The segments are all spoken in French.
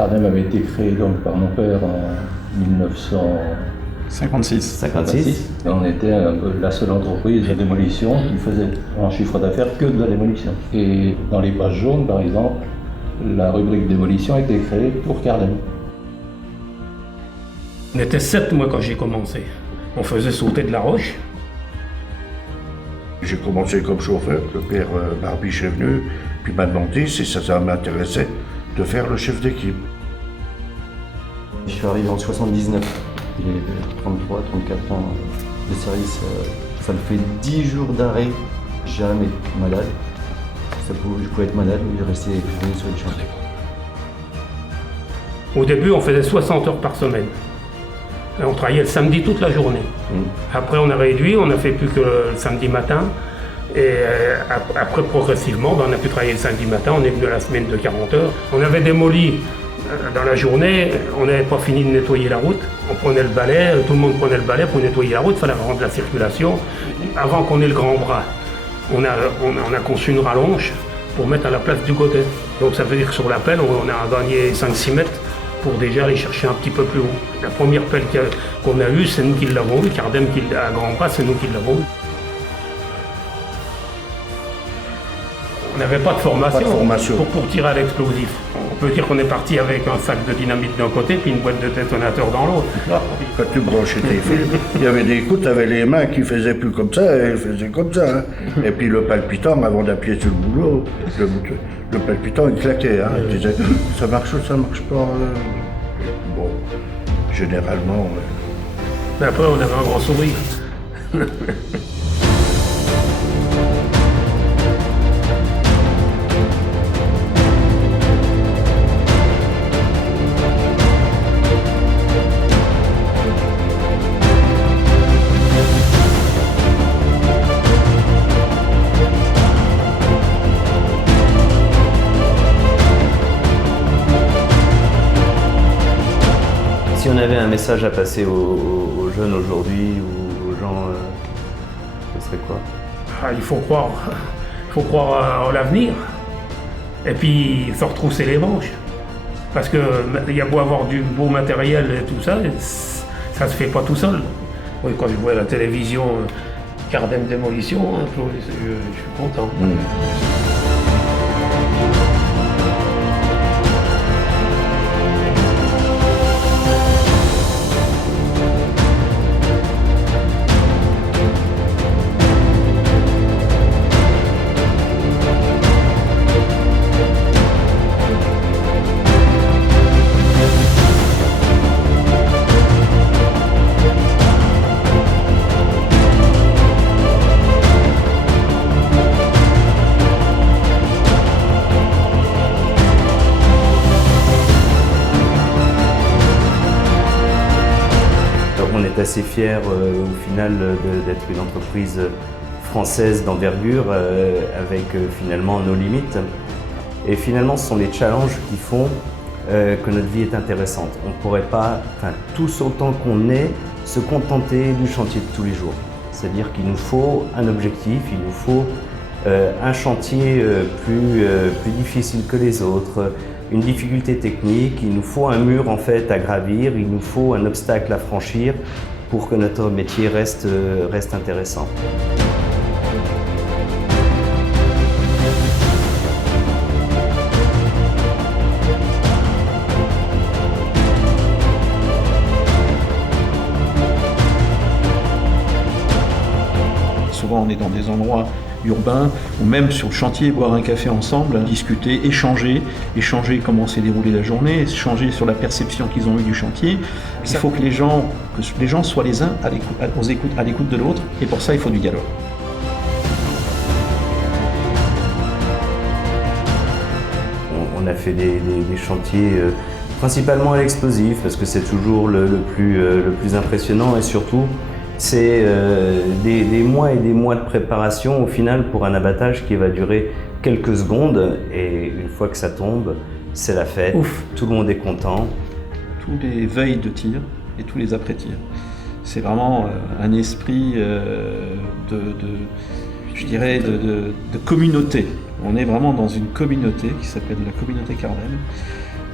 Cardem avait été créé donc par mon père en 1956. Et on était un peu la seule entreprise de démolition qui faisait un chiffre d'affaires que de la démolition. Et dans les pages jaunes, par exemple, la rubrique démolition a été créée pour Cardem. On était 7 mois quand j'ai commencé. On faisait sauter de la roche. J'ai commencé comme chauffeur, le père Barbiche est venu, puis m'a demandé si ça m'intéressait de faire le chef d'équipe. Je suis arrivé en 79, il est 33, 34 ans de service. Ça me fait 10 jours d'arrêt, jamais malade. Je pouvais être malade ou rester prisonnier sur les chantiers. Au début, on faisait 60 heures par semaine. Et on travaillait le samedi toute la journée. Après, on a réduit, on n'a fait plus que le samedi matin. Et après, progressivement, on a pu travailler le samedi matin, on est venu à la semaine de 40 heures. On avait démoli dans la journée, on n'avait pas fini de nettoyer la route. On prenait le balai, tout le monde prenait le balai pour nettoyer la route, il fallait rendre la circulation. Avant qu'on ait le grand bras, on a conçu une rallonge pour mettre à la place du côté. Donc ça veut dire que sur la pelle, on a gagné 5-6 mètres pour déjà aller chercher un petit peu plus haut. La première pelle qu'on a eue, c'est nous qui l'avons eue. Cardem à grand bras, c'est nous qui l'avons eue. On n'avait pas de formation, pour tirer à l'explosif. On peut dire qu'on est parti avec un sac de dynamite d'un côté puis une boîte de détonateur dans l'autre. Quand tu branchais tes fils, il y avait des coups, tu avais les mains qui faisaient plus comme ça, elles faisaient comme ça. Hein. Et puis le palpitant, avant d'appuyer sur le boulot, le palpitant il claquait. Hein. Il disait ça marche ou ça marche pas. Bon, généralement. Mais après, on avait un grand sourire. Si on avait un message à passer aux jeunes aujourd'hui ou aux gens, ce serait quoi? Il faut croire en l'avenir et puis se retrousser les manches. Parce qu'il y a beau avoir du beau matériel et tout ça, ça se fait pas tout seul. Oui, quand je vois la télévision Cardem Démolition, hein, je suis content. On est assez fiers au final d'être une entreprise française d'envergure avec finalement nos limites. Et finalement, ce sont les challenges qui font que notre vie est intéressante. On ne pourrait pas, tous autant qu'on est, se contenter du chantier de tous les jours. C'est-à-dire qu'il nous faut un objectif, il nous faut un chantier plus difficile que les autres, une difficulté technique, il nous faut un mur en fait à gravir, il nous faut un obstacle à franchir pour que notre métier reste intéressant. Souvent on est dans des endroits urbains ou même sur le chantier, boire un café ensemble, discuter, échanger comment s'est déroulée la journée, échanger sur la perception qu'ils ont eue du chantier. Il faut que les gens soient les uns à l'écoute de l'autre, et pour ça il faut du dialogue. On a fait des chantiers principalement à l'explosif parce que c'est toujours le plus impressionnant, et surtout c'est des mois et des mois de préparation au final pour un abattage qui va durer quelques secondes, et une fois que ça tombe, c'est la fête. Ouf. Tout le monde est content. Tous les veilles de tir et tous les après-tirs. C'est vraiment un esprit de communauté. On est vraiment dans une communauté qui s'appelle la communauté Cardem.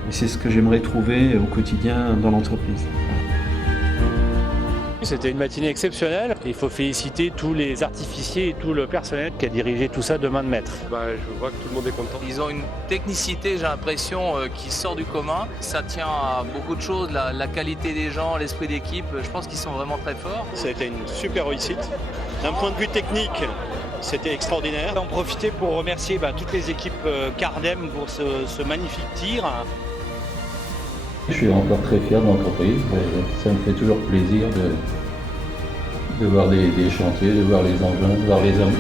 Et c'est ce que j'aimerais trouver au quotidien dans l'entreprise. C'était une matinée exceptionnelle. Il faut féliciter tous les artificiers et tout le personnel qui a dirigé tout ça de main de maître. Je vois que tout le monde est content. Ils ont une technicité, j'ai l'impression, qui sort du commun. Ça tient à beaucoup de choses, la qualité des gens, l'esprit d'équipe. Je pense qu'ils sont vraiment très forts. Ça a été une super réussite. D'un point de vue technique, c'était extraordinaire. On va en profiter pour remercier toutes les équipes Cardem pour ce magnifique tir. Je suis encore très fier de l'entreprise. Ça me fait toujours plaisir de voir des chantiers, de voir les engins, de voir les hommes.